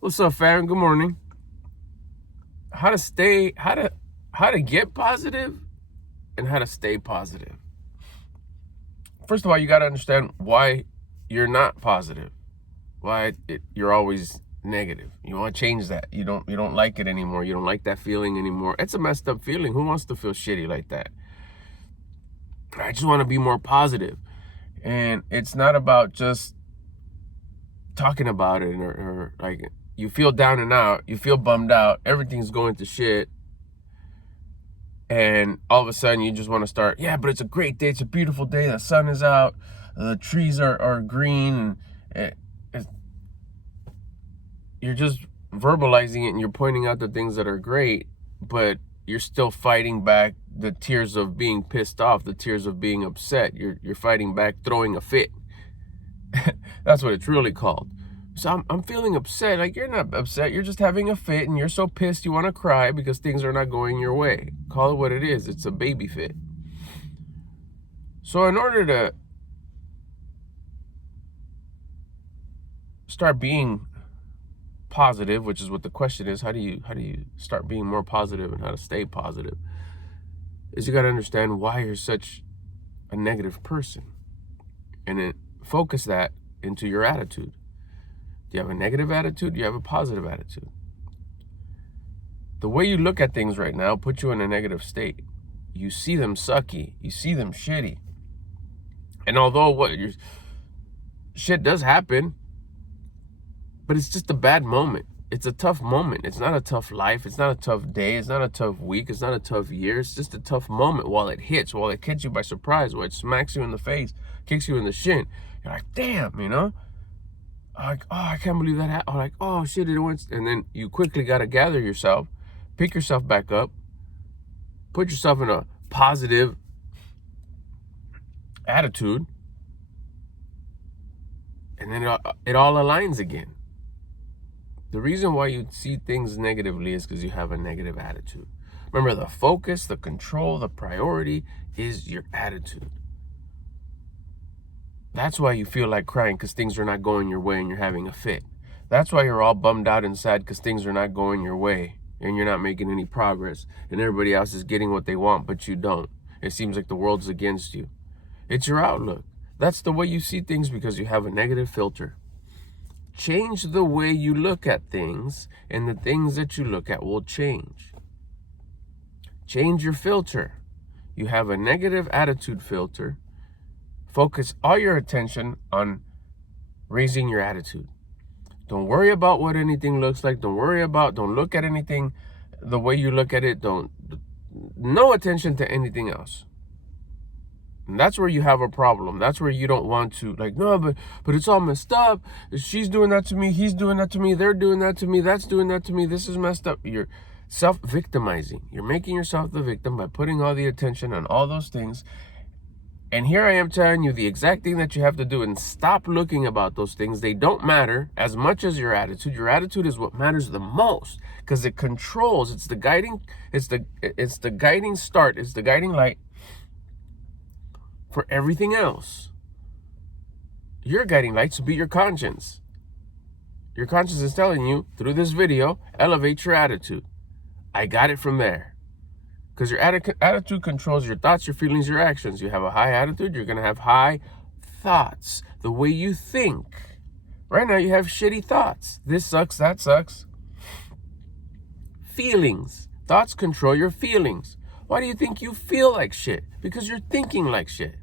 What's up, fam? Good morning. How to get positive and how to stay positive. First of all, you got to understand why you're not positive. You're always negative. You want to change that. You don't like it anymore. You don't like that feeling anymore. It's a messed up feeling. Who wants to feel shitty like that? I just want to be more positive. And it's not about just talking about it or like you feel down and out, you feel bummed out, everything's going to shit. And all of a sudden you just want to start, yeah, but it's a great day, it's a beautiful day, the sun is out, the trees are green, and you're just verbalizing it and you're pointing out the things that are great, but you're still fighting back the tears of being pissed off, the tears of being upset. You're fighting back throwing a fit. That's what it's really called. So I'm feeling upset. Like, you're not upset, you're just having a fit, and you're so pissed you want to cry because things are not going your way. Call it what it is. It's a baby fit. So in order to start being positive, which is what the question is, how do you start being more positive and how to stay positive, is you got to understand why you're such a negative person, and then focus that into your attitude. Do you have a negative attitude? Do you have a positive attitude? The way you look at things right now puts you in a negative state. You see them sucky. You see them shitty. And although your shit does happen, but it's just a bad moment. It's a tough moment. It's not a tough life. It's not a tough day. It's not a tough week. It's not a tough year. It's just a tough moment while it hits you by surprise, while it smacks you in the face, kicks you in the shin. You're like, damn, like, oh, I can't believe that happened. Like, oh, shit, it went. And then you quickly got to gather yourself, pick yourself back up, put yourself in a positive attitude, and then it all aligns again. The reason why you see things negatively is because you have a negative attitude. Remember, the focus, the control, the priority is your attitude. That's why you feel like crying, because things are not going your way and you're having a fit. That's why you're all bummed out inside, because things are not going your way and you're not making any progress, and everybody else is getting what they want, but you don't. It seems like the world's against you. It's your outlook. That's the way you see things, because you have a negative filter. Change the way you look at things, and the things that you look at will change. Change your filter. You have a negative attitude filter. Focus all your attention on raising your attitude. Don't worry about what anything looks like. Don't look at anything the way you look at it. No attention to anything else. And that's where you have a problem. That's where you don't want to, like, no, but it's all messed up. She's doing that to me. He's doing that to me. They're doing that to me. That's doing that to me. This is messed up. You're self-victimizing. You're making yourself the victim by putting all the attention on all those things. And here I am telling you the exact thing that you have to do, and stop looking about those things. They don't matter as much as your attitude. Your attitude is what matters the most, because it controls. It's the guiding start. It's the guiding light for everything else. Your guiding light should be your conscience. Your conscience is telling you through this video, elevate your attitude. I got it from there. Because your attitude controls your thoughts, your feelings, your actions. You have a high attitude, you're going to have high thoughts. The way you think. Right now you have shitty thoughts. This sucks, that sucks. Feelings. Thoughts control your feelings. Why do you think you feel like shit? Because you're thinking like shit.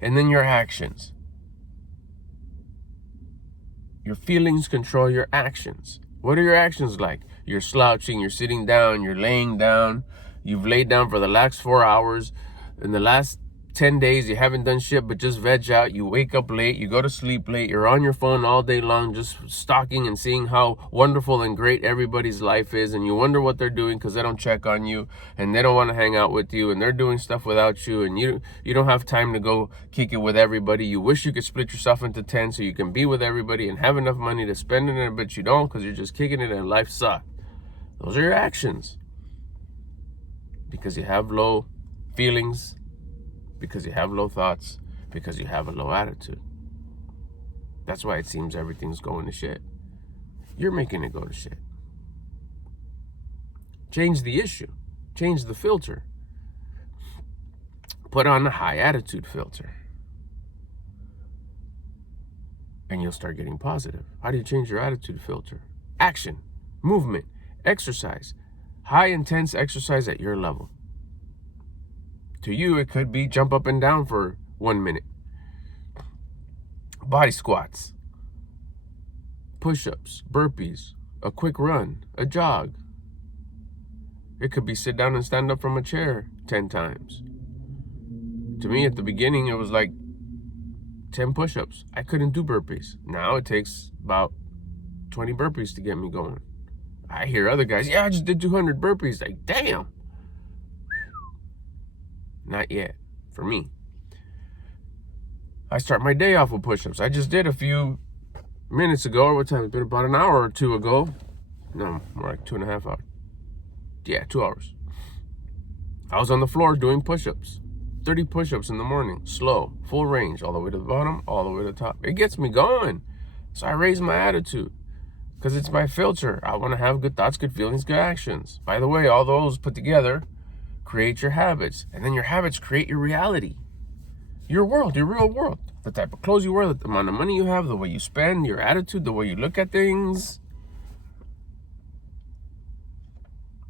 And then your actions. Your feelings control your actions. What are your actions like? You're slouching, you're sitting down, you're laying down. You've laid down for the last 4 hours. In the last 10 days, you haven't done shit but just veg out. You wake up late, you go to sleep late, you're on your phone all day long just stalking and seeing how wonderful and great everybody's life is, and you wonder what they're doing because they don't check on you and they don't want to hang out with you, and they're doing stuff without you, and you don't have time to go kick it with everybody. You wish you could split yourself into 10 so you can be with everybody and have enough money to spend in it, but you don't because you're just kicking it and life sucks. Those are your actions. Because you have low feelings, because you have low thoughts, because you have a low attitude. That's why it seems everything's going to shit. You're making it go to shit. Change the issue. Change the filter. Put on the high attitude filter. And you'll start getting positive. How do you change your attitude filter? Action, movement, exercise. High intense exercise at your level. To you, it could be jump up and down for 1 minute. Body squats. Push-ups, burpees, a quick run, a jog. It could be sit down and stand up from a chair 10 times. To me, at the beginning, it was like 10 push-ups. I couldn't do burpees. Now it takes about 20 burpees to get me going. I hear other guys, yeah, I just did 200 burpees. Like, damn. Not yet, for me. I start my day off with push-ups. I just did a few minutes ago, or what time? It's been about an hour or two ago. No, more like 2.5 hours. Yeah, 2 hours. I was on the floor doing push-ups. 30 push-ups in the morning, slow, full range, all the way to the bottom, all the way to the top. It gets me going. So I raise my attitude because it's my filter. I want to have good thoughts, good feelings, good actions. By the way, all those put together create your habits. And then your habits create your reality. Your world, your real world. The type of clothes you wear, the amount of money you have, the way you spend, your attitude, the way you look at things.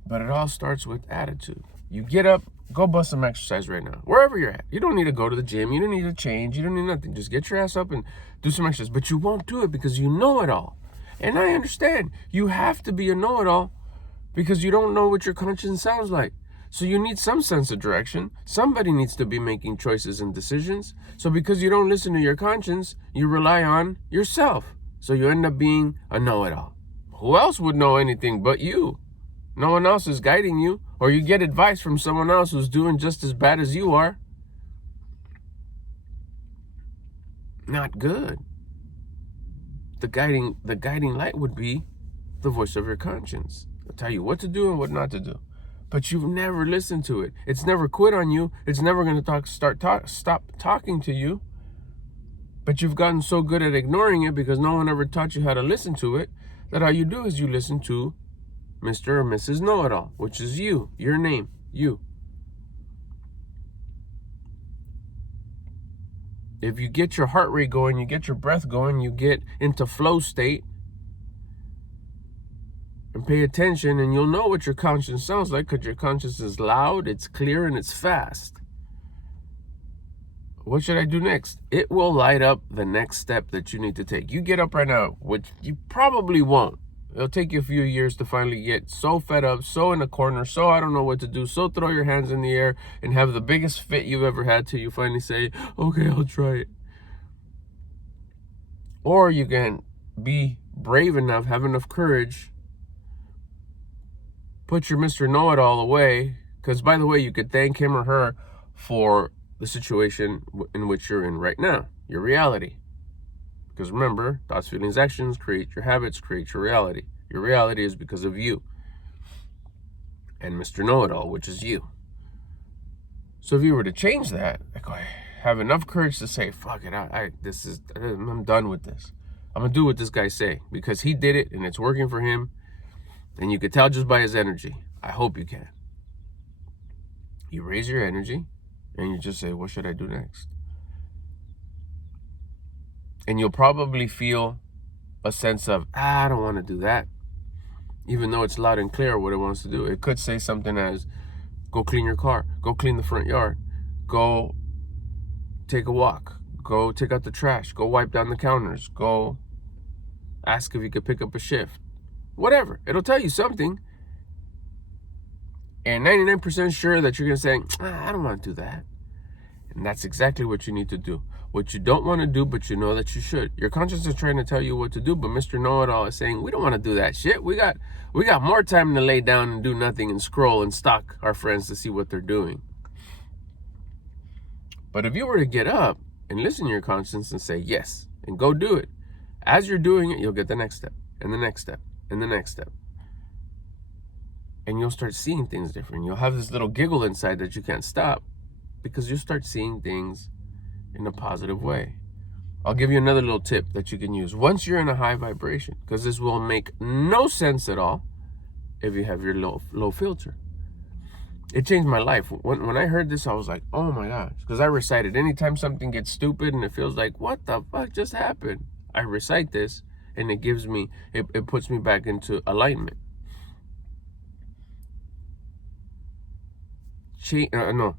But it all starts with attitude. You get up, go bust some exercise right now, wherever you're at. You don't need to go to the gym. You don't need to change. You don't need nothing. Just get your ass up and do some exercise. But you won't do it because you know it all. And I understand. You have to be a know-it-all because you don't know what your conscience sounds like. So you need some sense of direction. Somebody needs to be making choices and decisions. So because you don't listen to your conscience, you rely on yourself. So you end up being a know-it-all. Who else would know anything but you? No one else is guiding you, or you get advice from someone else who's doing just as bad as you are. Not good. The guiding light would be the voice of your conscience. It'll tell you what to do and what not to do. But you've never listened to it. It's never quit on you. It's never going to stop talking to you. But you've gotten so good at ignoring it because no one ever taught you how to listen to it, that all you do is you listen to Mr. or Mrs. Know-It-All, which is you, your name, you. If you get your heart rate going, you get your breath going, you get into flow state, and pay attention, and you'll know what your conscience sounds like because your conscience is loud, it's clear, and it's fast. What should I do next? It will light up the next step that you need to take. You get up right now, which you probably won't. It'll take you a few years to finally get so fed up, so in a corner, so I don't know what to do, so throw your hands in the air and have the biggest fit you've ever had till you finally say, okay, I'll try it. Or you can be brave enough, have enough courage, put your Mr. Know-It-All away, because by the way, you could thank him or her for the situation in which you're in right now, your reality. Because remember, thoughts, feelings, actions create your habits, create your reality. Your reality is because of you. And Mr. Know-It-All, which is you. So if you were to change that, like, have enough courage to say, fuck it, I'm done with this. I'm going to do what this guy's saying. Because he did it, and it's working for him. And you could tell just by his energy. I hope you can. You raise your energy, and you just say, what should I do next? And you'll probably feel a sense of, I don't want to do that. Even though it's loud and clear what it wants to do. It could say something as, go clean your car. Go clean the front yard. Go take a walk. Go take out the trash. Go wipe down the counters. Go ask if you could pick up a shift. Whatever. It'll tell you something. And 99% sure that you're going to say, I don't want to do that. And that's exactly what you need to do. What you don't want to do, but you know that you should. Your conscience is trying to tell you what to do, but Mr. Know-It-All is saying, we don't want to do that shit. We got more time to lay down and do nothing and scroll and stalk our friends to see what they're doing. But if you were to get up and listen to your conscience and say yes, and go do it, as you're doing it, you'll get the next step, and the next step, and the next step. And you'll start seeing things different. You'll have this little giggle inside that you can't stop, because you'll start seeing things in a positive way. I'll give you another little tip that you can use once you're in a high vibration, because this will make no sense at all if you have your low filter. It changed my life. When I heard this, I was like, oh my gosh, because I recite it. Anytime something gets stupid and it feels like, what the fuck just happened? I recite this and it gives me, it puts me back into alignment. No,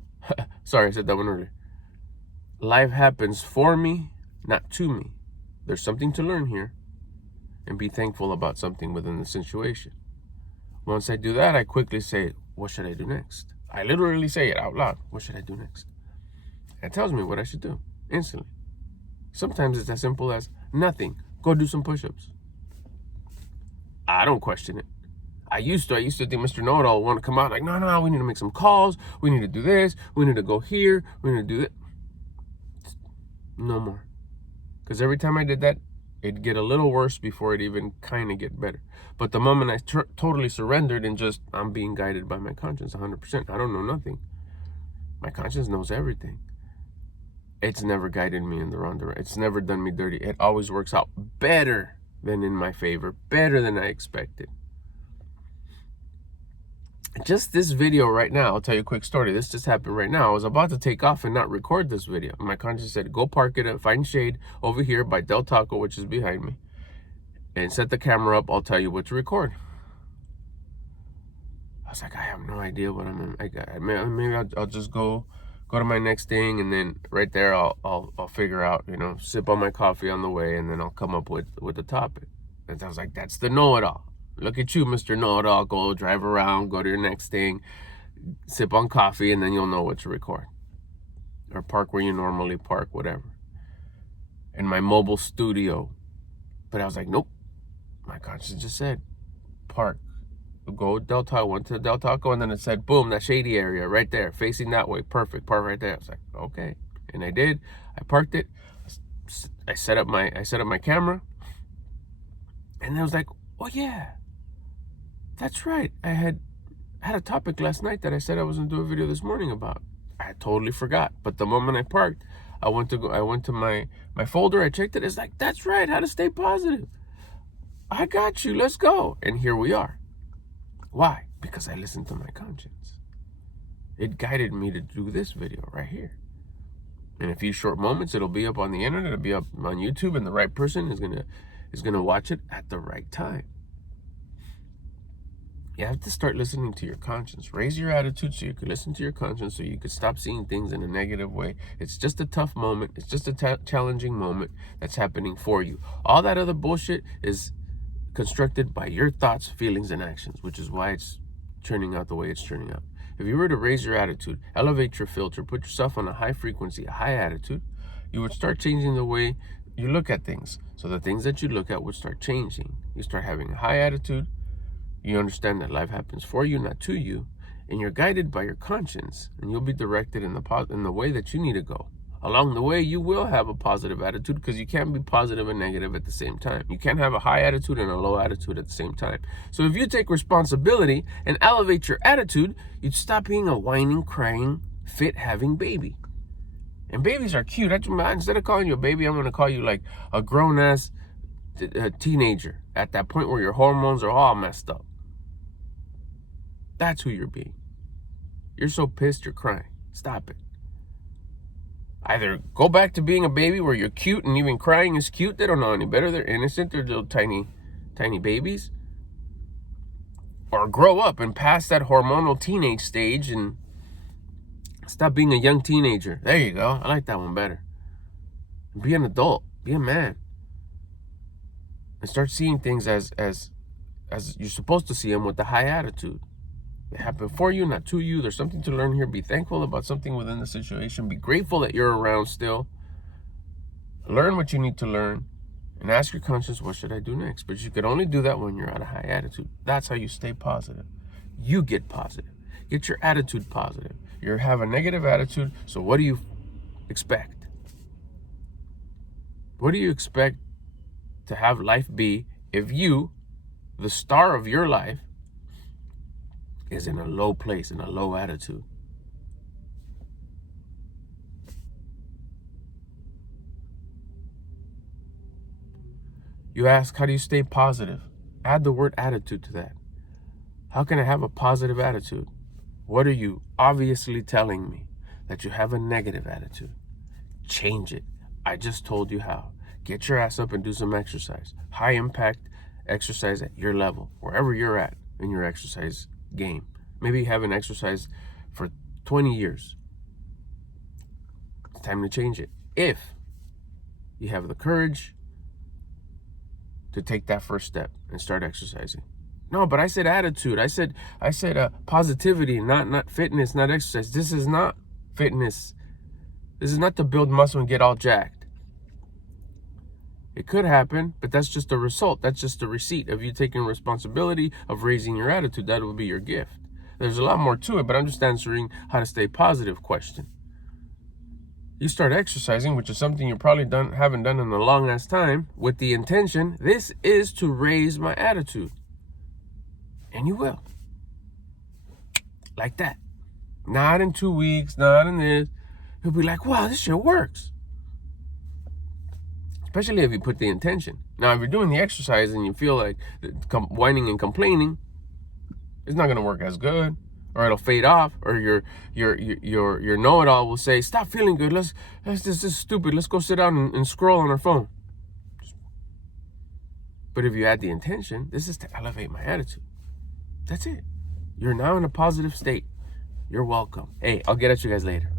sorry, I said that one earlier. Life happens for me, not to me. There's something to learn here, and be thankful about something within the situation. Once I do that, I quickly say, what should I do next? I literally say it out loud. What should I do next? It tells me what I should do instantly. Sometimes it's as simple as nothing. Go do some push-ups. I don't question it. I used to think Mr. Know-It-All would want to come out like, no, we need to make some calls. We need to do this. We need to go here. We need to do that. No more. Because every time I did that, it'd get a little worse before it even kind of get better. But the moment I totally surrendered and just, I'm being guided by my conscience 100%. I don't know nothing. My conscience knows everything. It's never guided me in the wrong direction. It's never done me dirty. It always works out better than in my favor, better than I expected. Just this video right now, I'll tell you a quick story. This just happened right now. I was about to take off and not record this video. My conscience said, go park it, find shade over here by Del Taco, which is behind me, and set the camera up. I'll tell you what to record. I was like, I have no idea what maybe I'll just go to my next thing, and then right there I'll figure out, sip on my coffee on the way, and then I'll come up with the topic. And I was like, that's the know-it-all. Look at you, Mr. Know-It-All. Go drive around, go to your next thing, sip on coffee, and then you'll know what to record. Or park where you normally park, whatever. In my mobile studio. But I was like, nope. My conscience just said, park. Go Del Taco. Went to Del Taco, and then it said, boom, that shady area right there, facing that way. Perfect. Park right there. I was like, okay. And I did. I parked it. I set up my camera. And I was like, oh yeah. That's right. I had a topic last night that I said I was going to do a video this morning about. I totally forgot. But the moment I parked, I went to my folder, I checked it. It's like, that's right, how to stay positive. I got you. Let's go. And here we are. Why? Because I listened to my conscience. It guided me to do this video right here. In a few short moments, it'll be up on the internet, it'll be up on YouTube, and the right person is gonna watch it at the right time. You have to start listening to your conscience. Raise your attitude so you can listen to your conscience, so you can stop seeing things in a negative way. It's just a tough moment. It's just a challenging moment that's happening for you. All that other bullshit is constructed by your thoughts, feelings, and actions, which is why it's turning out the way it's turning out. If you were to raise your attitude, elevate your filter, put yourself on a high frequency, a high attitude, you would start changing the way you look at things. So the things that you look at would start changing. You start having a high attitude. You understand that life happens for you, not to you, and you're guided by your conscience, and you'll be directed in the way that you need to go. Along the way, you will have a positive attitude, because you can't be positive and negative at the same time. You can't have a high attitude and a low attitude at the same time. So if you take responsibility and elevate your attitude, you'd stop being a whining, crying, fit-having baby. And babies are cute. Instead of calling you a baby, I'm going to call you like a grown-ass teenager at that point where your hormones are all messed up. That's who you're being. You're so pissed you're crying. Stop it. Either go back to being a baby where you're cute, and even crying is cute. They don't know any better. They're innocent. They're little tiny babies. Or grow up and pass that hormonal teenage stage and stop being a young teenager. There you go. I like that one better. Be an adult. Be a man. And start seeing things as you're supposed to see them, with a high attitude. It happened for you, not to you. There's something to learn here. Be thankful about something within the situation. Be grateful that you're around still. Learn what you need to learn. And ask your conscience, what should I do next? But you can only do that when you're at a high attitude. That's how you stay positive. You get positive. Get your attitude positive. You have a negative attitude, so what do you expect? What do you expect to have life be if you, the star of your life, is in a low place, in a low attitude? You ask, how do you stay positive? Add the word attitude to that. How can I have a positive attitude? What are you obviously telling me? That you have a negative attitude. Change it. I just told you how. Get your ass up and do some exercise. High impact exercise at your level, wherever you're at in your exercise game. Maybe you haven't exercised for 20 years. It's time to change it. If you have the courage to take that first step and start exercising. No, but I said attitude. I said positivity, not fitness, not exercise. This is not fitness. This is not to build muscle and get all jacked. It could happen, but that's just a result. That's just a receipt of you taking responsibility of raising your attitude. That will be your gift. There's a lot more to it, but I'm just answering how to stay positive question. You start exercising, which is something you probably haven't done in a long ass time, with the intention, this is to raise my attitude. And you will. Like that. Not in 2 weeks, not in this. You'll be like, wow, this shit works. Especially if you put the intention. Now, if you're doing the exercise and you feel like whining and complaining, it's not going to work as good, or it'll fade off, or your know-it-all will say, stop feeling good. This is stupid. Let's go sit down and scroll on our phone. But if you add the intention, this is to elevate my attitude. That's it. You're now in a positive state. You're welcome. Hey, I'll get at you guys later.